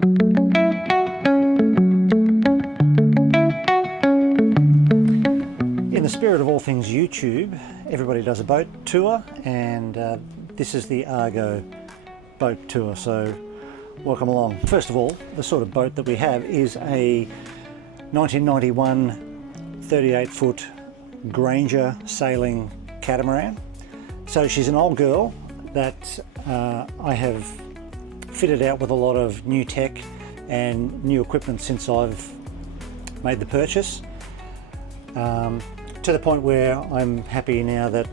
In the spirit of all things YouTube, everybody does a boat tour, and this is the ARGO boat tour, so welcome along. First of all, the sort of boat that we have is a 1991 38-foot Granger sailing catamaran. So she's an old girl that I have fitted out with a lot of new tech and new equipment since I've made the purchase, to the point where I'm happy now that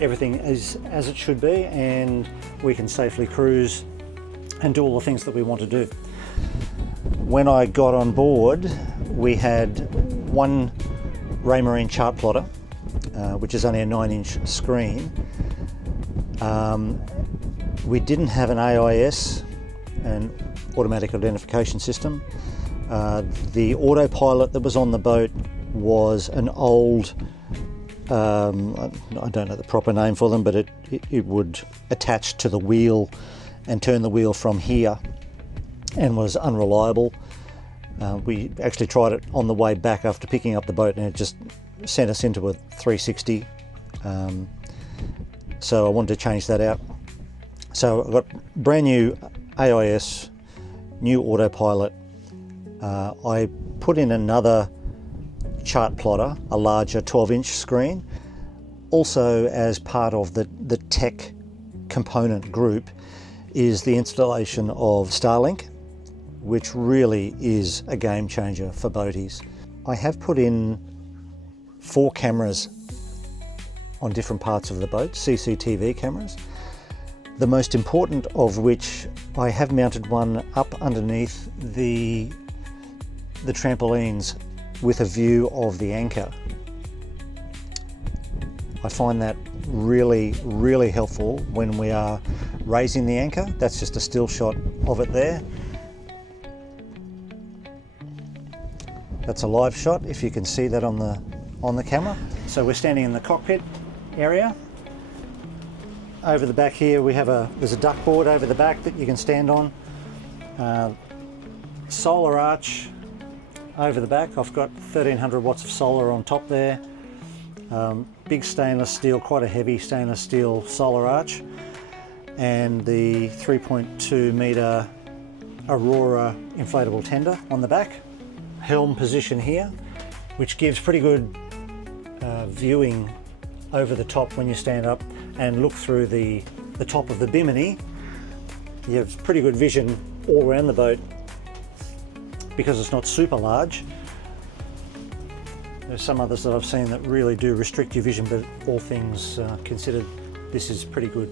everything is as it should be and we can safely cruise and do all the things that we want to do. When I got on board, we had one Raymarine chart plotter, which is only a 9-inch screen. We didn't have an AIS, an automatic identification system. The autopilot that was on the boat was an old, I don't know the proper name for them, but it would attach to the wheel and turn the wheel from here, and was unreliable. We actually tried it on the way back after picking up the boat, and it just sent us into a 360. So I wanted to change that out. So I've got brand new AIS, new autopilot. I put in another chart plotter, a larger 12-inch screen. Also, as part of the tech component group is the installation of Starlink, which really is a game changer for boaties. I have put in 4 cameras on different parts of the boat, CCTV cameras. The most important of which, I have mounted one up underneath the trampolines with a view of the anchor. I find that really helpful when we are raising the anchor. That's just a still shot of it there. That's a live shot, if you can see that on the camera. So we're standing in the cockpit area. Over the back here we have there's a duck board over the back that you can stand on. Solar arch over the back. I've got 1300 watts of solar on top there. Big stainless steel, quite a heavy stainless steel solar arch, and the 3.2 meter Aurora inflatable tender on the back. Helm position here, which gives pretty good viewing over the top when you stand up and look through the top of the bimini. You have pretty good vision all around the boat because it's not super large. There's some others that I've seen that really do restrict your vision, but all things considered, this is pretty good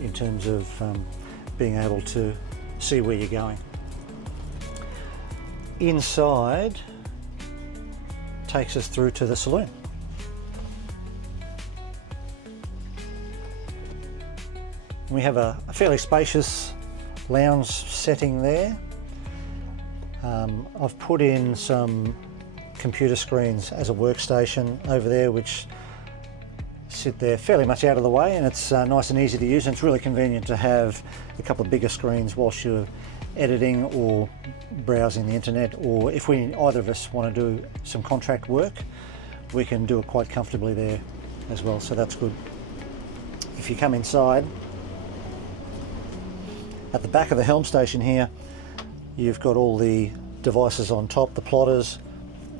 in terms of being able to see where you're going. Inside takes us through to the saloon. We have a fairly spacious lounge setting there. I've put in some computer screens as a workstation over there, which sit there fairly much out of the way, and it's nice and easy to use, and it's really convenient to have a couple of bigger screens whilst you're editing or browsing the internet, or if either of us want to do some contract work, we can do it quite comfortably there as well, so that's good. If you come inside, at the back of the helm station here, you've got all the devices on top, the plotters,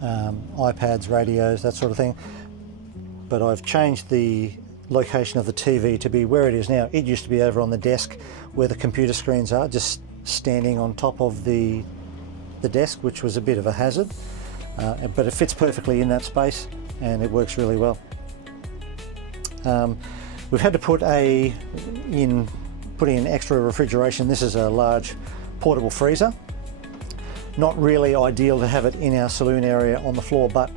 iPads, radios, that sort of thing. But I've changed the location of the TV to be where it is now. It used to be over on the desk where the computer screens are, just standing on top of the desk, which was a bit of a hazard. But it fits perfectly in that space and it works really well. We've had to put in extra refrigeration. This is a large portable freezer. Not really ideal to have it in our saloon area on the floor, but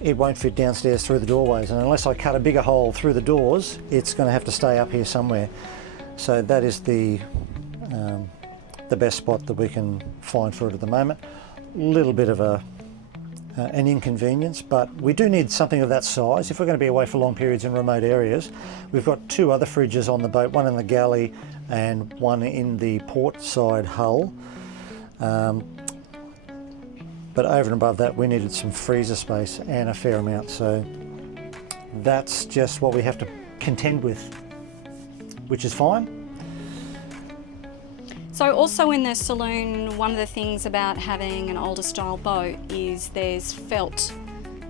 it won't fit downstairs through the doorways, and unless I cut a bigger hole through the doors, it's going to have to stay up here somewhere. So that is the best spot that we can find for it at the moment. A little bit of an inconvenience, but we do need something of that size if we're going to be away for long periods in remote areas. We've got 2 other fridges on the boat, one in the galley and one in the port side hull. But over and above that, we needed some freezer space and a fair amount, so that's just what we have to contend with, which is fine. So also in the saloon, one of the things about having an older style boat is there's felt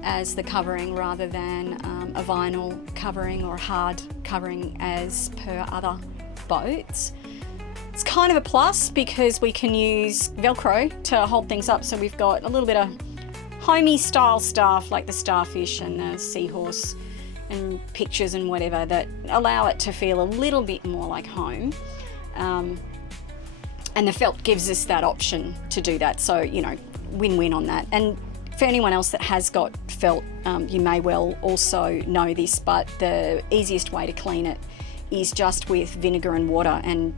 as the covering rather than a vinyl covering or hard covering as per other boats. It's kind of a plus because we can use Velcro to hold things up, so we've got a little bit of homey style stuff like the starfish and the seahorse and pictures and whatever that allow it to feel a little bit more like home. And the felt gives us that option to do that, so you know, win-win on that. And for anyone else that has got felt, you may well also know this, but the easiest way to clean it is just with vinegar and water, and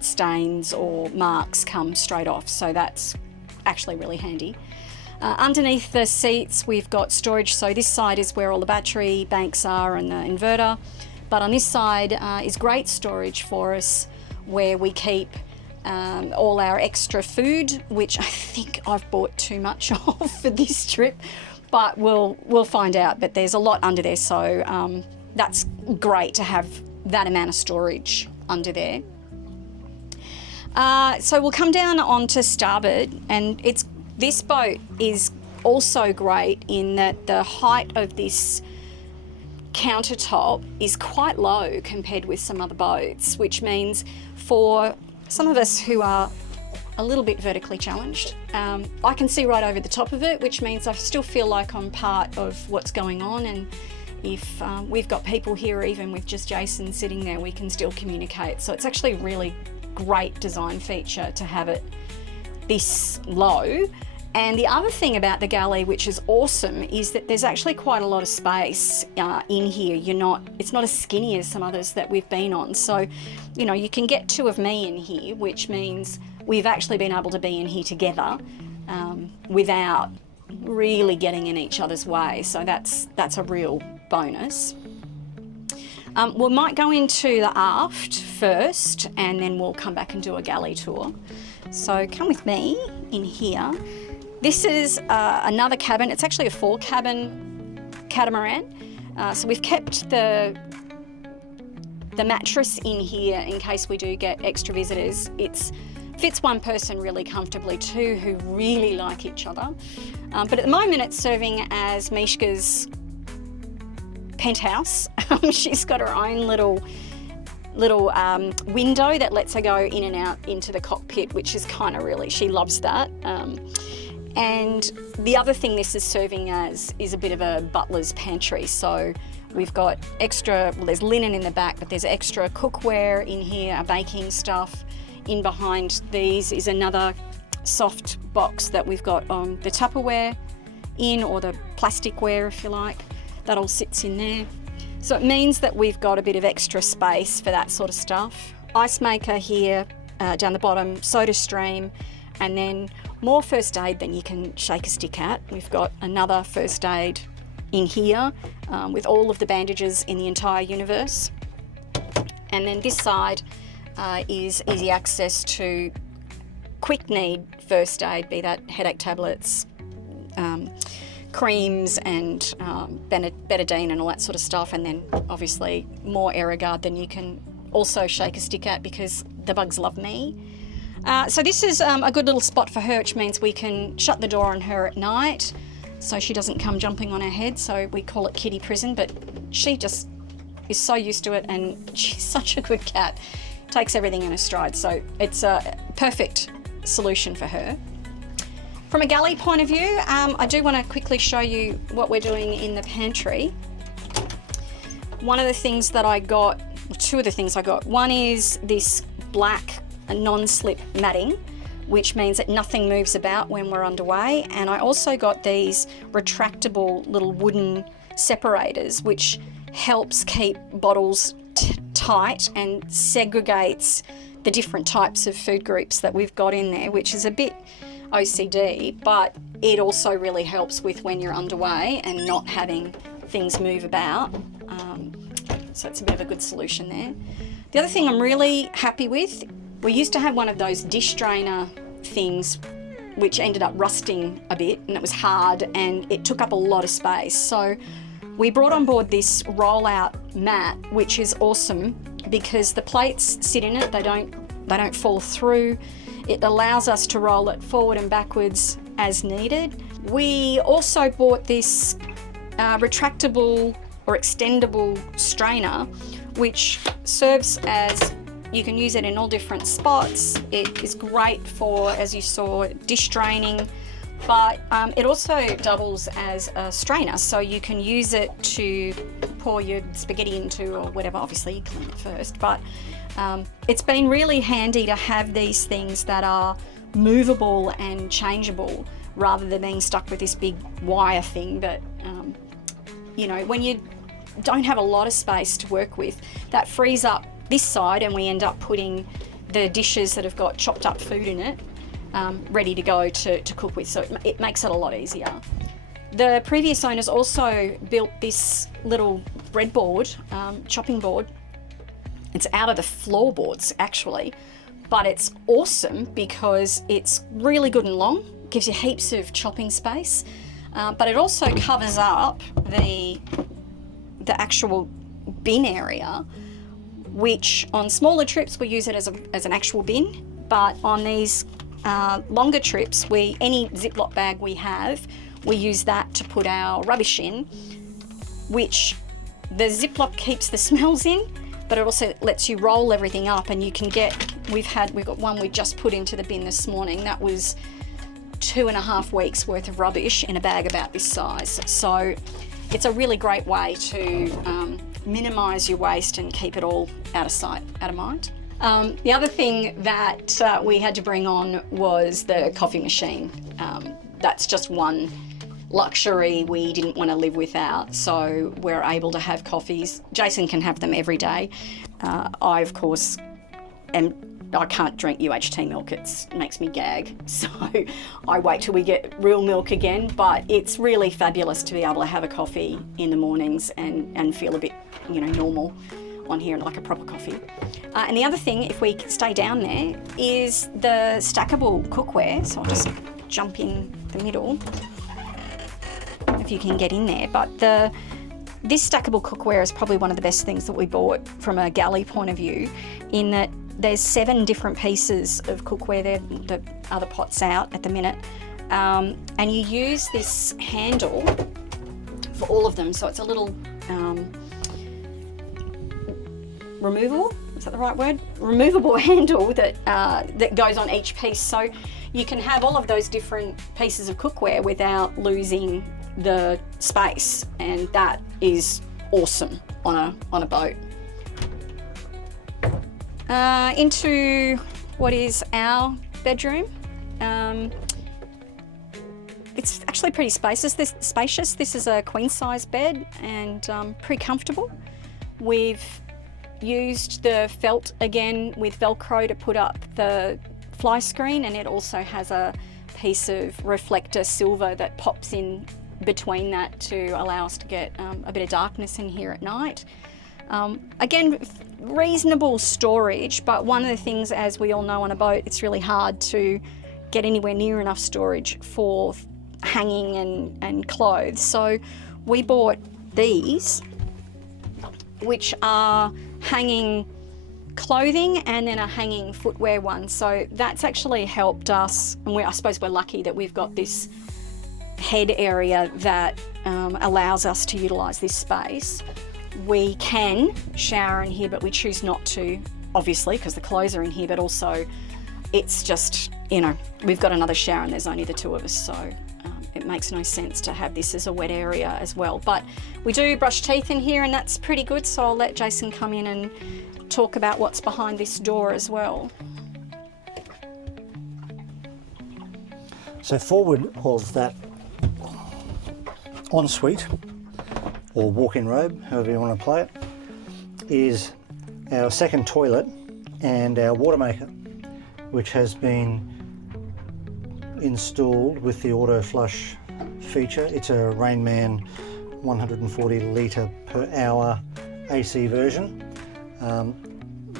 stains or marks come straight off, so that's actually really handy. Underneath the seats we've got storage, so this side is where all the battery banks are and the inverter, but on this side is great storage for us where we keep all our extra food, which I think I've bought too much of for this trip, but we'll find out. But there's a lot under there, so that's great to have that amount of storage under there. So we'll come down onto starboard, and this boat is also great in that the height of this countertop is quite low compared with some other boats, which means for some of us who are a little bit vertically challenged, I can see right over the top of it, which means I still feel like I'm part of what's going on, and if we've got people here, even with just Jason sitting there, we can still communicate. So it's actually a really great design feature to have it this low. And the other thing about the Galley, which is awesome, is that there's actually quite a lot of space in here. It's not as skinny as some others that we've been on. So, you know, you can get two of me in here, which means we've actually been able to be in here together without really getting in each other's way. So that's a real bonus. We might go into the aft first, and then we'll come back and do a galley tour. So come with me in here. This is another cabin. It's actually a 4-cabin catamaran. So we've kept the mattress in here in case we do get extra visitors. It fits one person really comfortably, two who really like each other. But at the moment it's serving as Mishka's penthouse. She's got her own little window that lets her go in and out into the cockpit, which is kind of really, she loves that. And the other thing this is serving as is a bit of a butler's pantry. So we've got extra, well, there's linen in the back, but there's extra cookware in here, our baking stuff. In behind these is another soft box that we've got on the Tupperware in, or the plasticware if you like. That all sits in there. So it means that we've got a bit of extra space for that sort of stuff. Ice maker here down the bottom, soda stream, and then more first aid than you can shake a stick at. We've got another first aid in here with all of the bandages in the entire universe. And then this side is easy access to quick need first aid, be that headache tablets, creams and betadine and all that sort of stuff, and then obviously more AirGuard than you can also shake a stick at, because the bugs love me. So this is a good little spot for her, which means we can shut the door on her at night so she doesn't come jumping on our head. So we call it kitty prison, but she just is so used to it, and she's such a good cat, takes everything in her stride. So it's a perfect solution for her. From a galley point of view, I do want to quickly show you what we're doing in the pantry. One of the things that I got, well, two of the things I got, one is this black non-slip matting, which means that nothing moves about when we're underway. And I also got these retractable little wooden separators, which helps keep bottles tight and segregates the different types of food groups that we've got in there, which is a bit OCD, but it also really helps with when you're underway and not having things move about. So it's a bit of a good solution there. The other thing I'm really happy with, we used to have one of those dish drainer things which ended up rusting a bit, and it was hard and it took up a lot of space. So we brought on board this rollout mat, which is awesome because the plates sit in it, they don't fall through. It allows us to roll it forward and backwards as needed. We also bought this retractable or extendable strainer, which serves as, you can use it in all different spots. It is great for, as you saw, dish draining, but it also doubles as a strainer, so you can use it to pour your spaghetti into or whatever. Obviously you clean it first, but it's been really handy to have these things that are movable and changeable rather than being stuck with this big wire thing that, you know, when you don't have a lot of space to work with, that frees up this side and we end up putting the dishes that have got chopped up food in it ready to go to cook with, so it makes it a lot easier. The previous owners also built this little breadboard, chopping board. It's out of the floorboards actually, but it's awesome because it's really good and long, gives you heaps of chopping space, but it also covers up the actual bin area, which on smaller trips we use it as an actual bin, but on these longer trips, any Ziploc bag we have, we use that to put our rubbish in, which the Ziploc keeps the smells in, but it also lets you roll everything up, and you can get, we've got one we just put into the bin this morning. That was 2.5 weeks worth of rubbish in a bag about this size. So it's a really great way to minimise your waste and keep it all out of sight, out of mind. The other thing that we had to bring on was the coffee machine. That's just one luxury we didn't want to live without, so we're able to have coffees. Jason can have them every day. I, of course, I can't drink UHT milk, it makes me gag, so I wait till we get real milk again, but it's really fabulous to be able to have a coffee in the mornings and feel a bit, you know, normal on here, like a proper coffee. And the other thing, if we stay down there, is the stackable cookware. So I'll just jump in the middle, if you can get in there. But this stackable cookware is probably one of the best things that we bought from a Galley point of view, in that there's 7 different pieces of cookware there, the other pots out at the minute. And you use this handle for all of them. So it's a little removable, is that the right word? Removable handle that goes on each piece. So you can have all of those different pieces of cookware without losing the space, and that is awesome on a boat. Into what is our bedroom. It's actually pretty spacious. This is a queen size bed and pretty comfortable. We've used the felt again with Velcro to put up the fly screen, and it also has a piece of reflector silver that pops in between that to allow us to get a bit of darkness in here at night. Again, reasonable storage, but one of the things, as we all know on a boat, it's really hard to get anywhere near enough storage for hanging and clothes. So we bought these, which are hanging clothing and then a hanging footwear one. So that's actually helped us, and I suppose we're lucky that we've got this head area that allows us to utilise this space. We can shower in here, but we choose not to, obviously, because the clothes are in here, but also it's just, you know, we've got another shower and there's only the 2 of us, so it makes no sense to have this as a wet area as well. But we do brush teeth in here, and that's pretty good, so I'll let Jason come in and talk about what's behind this door as well. So forward of that ensuite, or walk-in robe, however you want to play it, is our second toilet and our water maker, which has been installed with the auto flush feature. It's a Rainman 140 litre per hour AC version.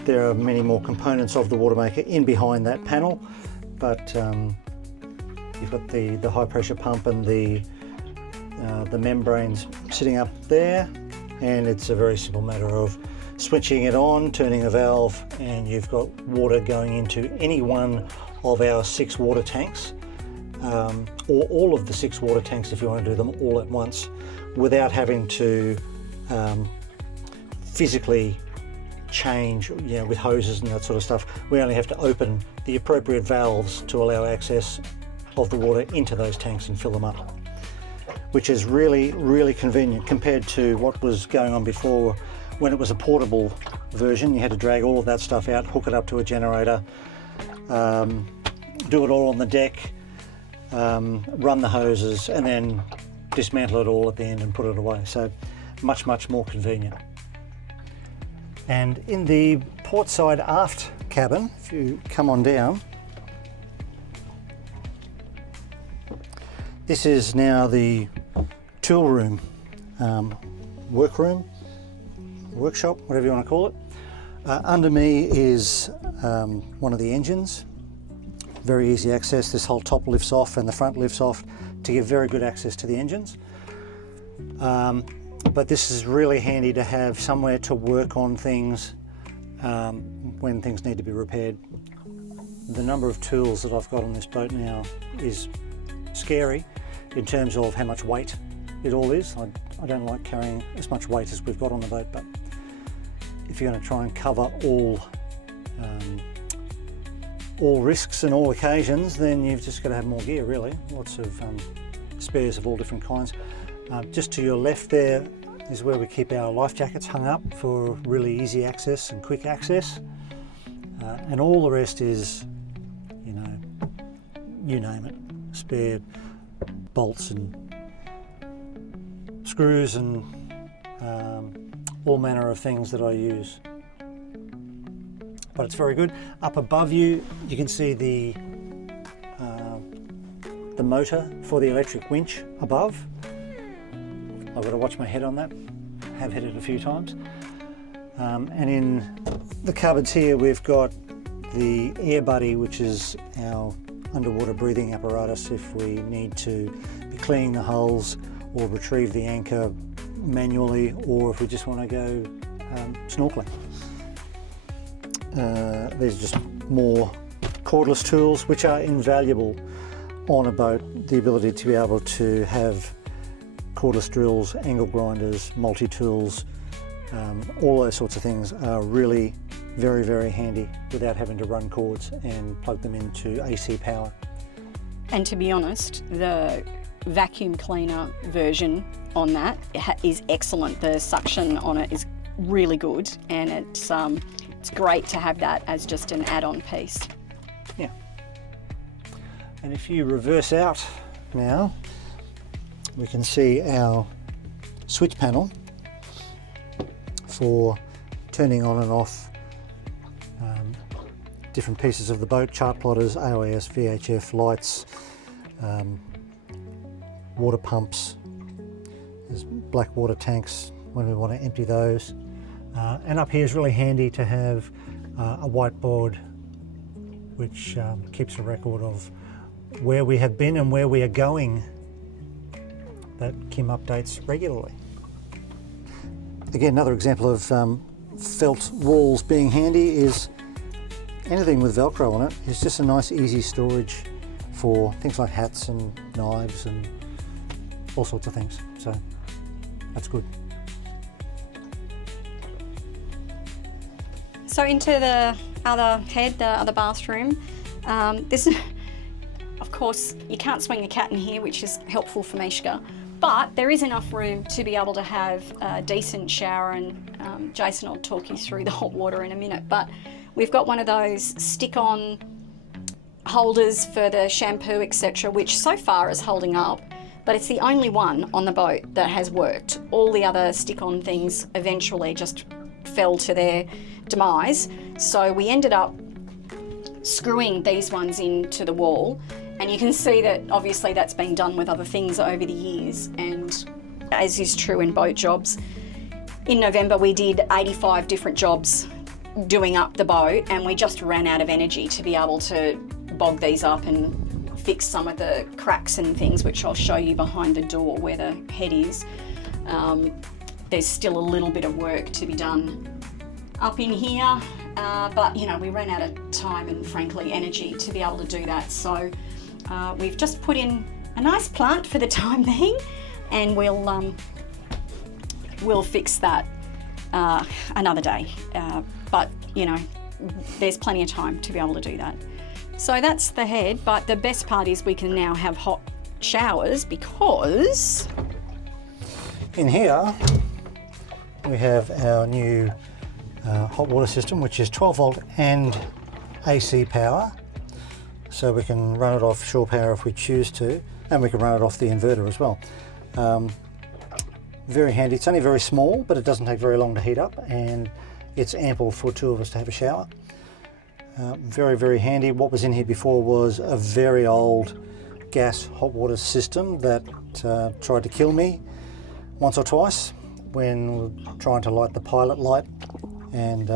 There are many more components of the water maker in behind that panel, but you've got the high pressure pump and the membranes sitting up there, and it's a very simple matter of switching it on, turning a valve, and you've got water going into any one of our 6 water tanks, or all of the 6 water tanks if you want to do them all at once, without having to physically change, with hoses and that sort of stuff. We only have to open the appropriate valves to allow access of the water into those tanks and fill them up, which is really, really convenient compared to what was going on before when it was a portable version. You had to drag all of that stuff out, hook it up to a generator, do it all on the deck, run the hoses, and then dismantle it all at the end and put it away. So much, much more convenient. And in the port side aft cabin, if you come on down, this is now the tool room, workroom, workshop, whatever you want to call it. Under me is one of the engines. Very easy access. This whole top lifts off and the front lifts off to give very good access to the engines. But this is really handy to have somewhere to work on things when things need to be repaired. The number of tools that I've got on this boat now is scary in terms of how much weight it all is. I don't like carrying as much weight as we've got on the boat, but if you're going to try and cover all risks and all occasions, then you've just got to have more gear, really. Lots of spares of all different kinds. Just to your left there is where we keep our life jackets hung up for really easy access and quick access. And all the rest is, you name it, spare bolts and screws and all manner of things that I use. But it's very good. Up above you, you can see the motor for the electric winch above. I've got to watch my head on that. Have hit it a few times. And in the cupboards here, we've got the Air Buddy, which is our underwater breathing apparatus if we need to be cleaning the hulls or retrieve the anchor manually, or if we just want to go snorkeling. There's just more cordless tools, which are invaluable on a boat. The ability to be able to have cordless drills, angle grinders, multi-tools, all those sorts of things are really very, very handy without having to run cords and plug them into AC power. And to be honest, the vacuum cleaner version on that is excellent. The suction on it is really good, and it's great to have that as just an add-on piece. Yeah. And if you reverse out now, we can see our switch panel for turning on and off different pieces of the boat: chart plotters, AIS, VHF, lights, water pumps. There's black water tanks when we want to empty those. And up here is really handy to have a whiteboard which keeps a record of where we have been and where we are going, that Kim updates regularly. Again, another example of felt walls being handy is anything with Velcro on it is just a nice easy storage for things like hats and knives and all sorts of things. So that's good. So into the other head, the other bathroom. This, of course, you can't swing the cat in here, which is helpful for Mishka, but there is enough room to be able to have a decent shower, and Jason will talk you through the hot water in a minute, but we've got one of those stick-on holders for the shampoo, etc., which so far is holding up, but it's the only one on the boat that has worked. All the other stick-on things eventually just fell to their demise, so we ended up screwing these ones into the wall, and you can see that obviously that's been done with other things over the years, and as is true in boat jobs, in November we did 85 different jobs doing up the boat, and we just ran out of energy to be able to bog these up and fix some of the cracks and things, which I'll show you behind the door where the head is. There's still a little bit of work to be done up in here, but you know, we ran out of time and frankly energy to be able to do that. So we've just put in a nice plant for the time being, and we'll fix that another day. But you know, there's plenty of time to be able to do that. So that's the head, but the best part is we can now have hot showers because in here we have our new hot water system, which is 12 volt and AC power. So we can run it off shore power if we choose to, and we can run it off the inverter as well. Very handy. It's only very small, but it doesn't take very long to heat up, and it's ample for two of us to have a shower. Very, very handy. What was in here before was a very old gas hot water system that tried to kill me once or twice when we were trying to light the pilot light, and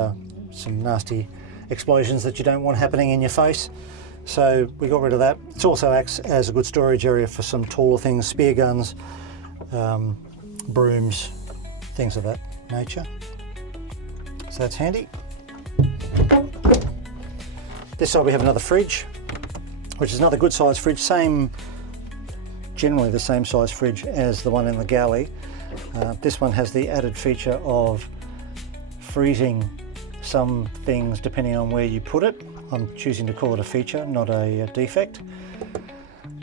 some nasty explosions that you don't want happening in your face. So we got rid of that. It also acts as a good storage area for some taller things, spear guns, brooms, things of that nature. So that's handy. This side we have another fridge, which is another good size fridge, generally the same size fridge as the one in the galley. This one has the added feature of freezing some things depending on where you put it. I'm choosing to call it a feature, not a defect.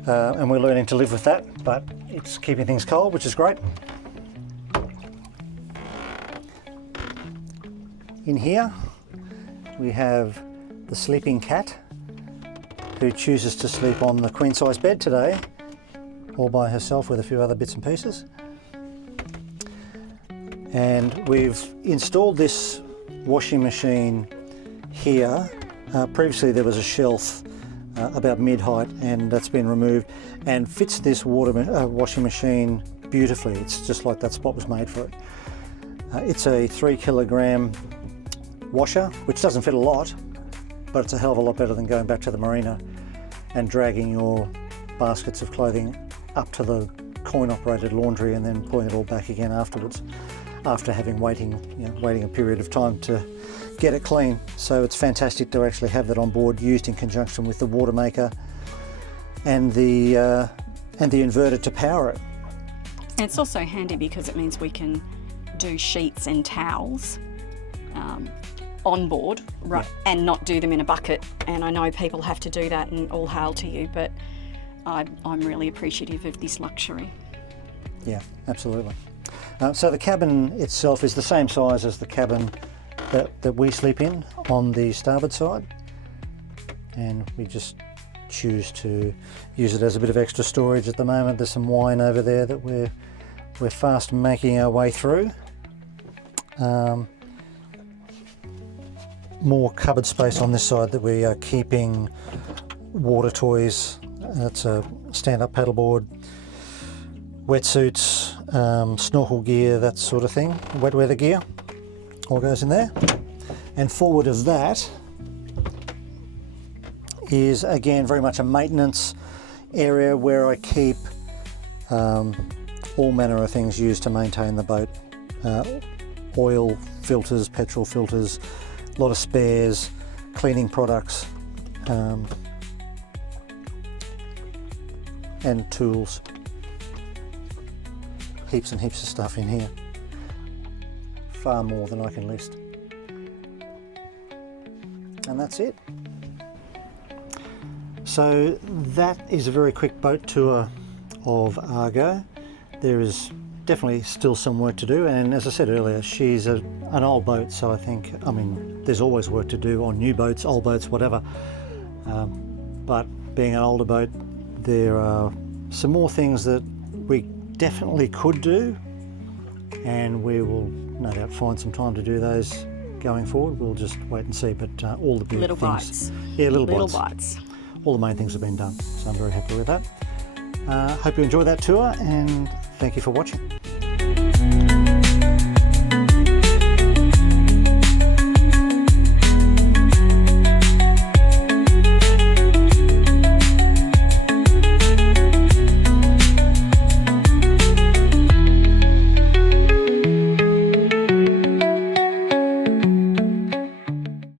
And we're learning to live with that, but it's keeping things cold, which is great. In here we have the sleeping cat, who chooses to sleep on the queen size bed today, all by herself with a few other bits and pieces. And we've installed this washing machine here. Previously there was a shelf about mid-height, and that's been removed and fits this washing machine beautifully. It's just like that spot was made for it. It's a 3 kilogram washer, which doesn't fit a lot, but it's a hell of a lot better than going back to the marina and dragging your baskets of clothing up to the coin-operated laundry and then pulling it all back again afterwards, after waiting a period of time to get it clean. So it's fantastic to actually have that on board, used in conjunction with the water maker and the inverter to power it. And it's also handy because it means we can do sheets and towels on board, right, yeah, and not do them in a bucket. And I know people have to do that, and all hail to you, but I'm really appreciative of this luxury. Yeah, absolutely. So the cabin itself is the same size as the cabin that we sleep in on the starboard side, and we just choose to use it as a bit of extra storage at the moment. There's some wine over there that we're fast making our way through. More cupboard space on this side that we are keeping water toys. That's a stand-up paddleboard, wetsuits, snorkel gear, that sort of thing, wet weather gear, all goes in there. And forward of that is again very much a maintenance area where I keep all manner of things used to maintain the boat. Oil filters, petrol filters, a lot of spares, cleaning products, and tools. Heaps and heaps of stuff in here. Far more than I can list. And that's it. So that is a very quick boat tour of ARGO. There is definitely still some work to do, and as I said earlier, she's an old boat, so I mean, there's always work to do on new boats, old boats, whatever. But being an older boat, there are some more things that we definitely could do, and we will no doubt find some time to do those going forward. We'll just wait and see, but all the big little things, bites. Yeah, little Little bites. bites. All the main things have been done, so I'm very happy with that. Hope you enjoyed that tour, and thank you for watching.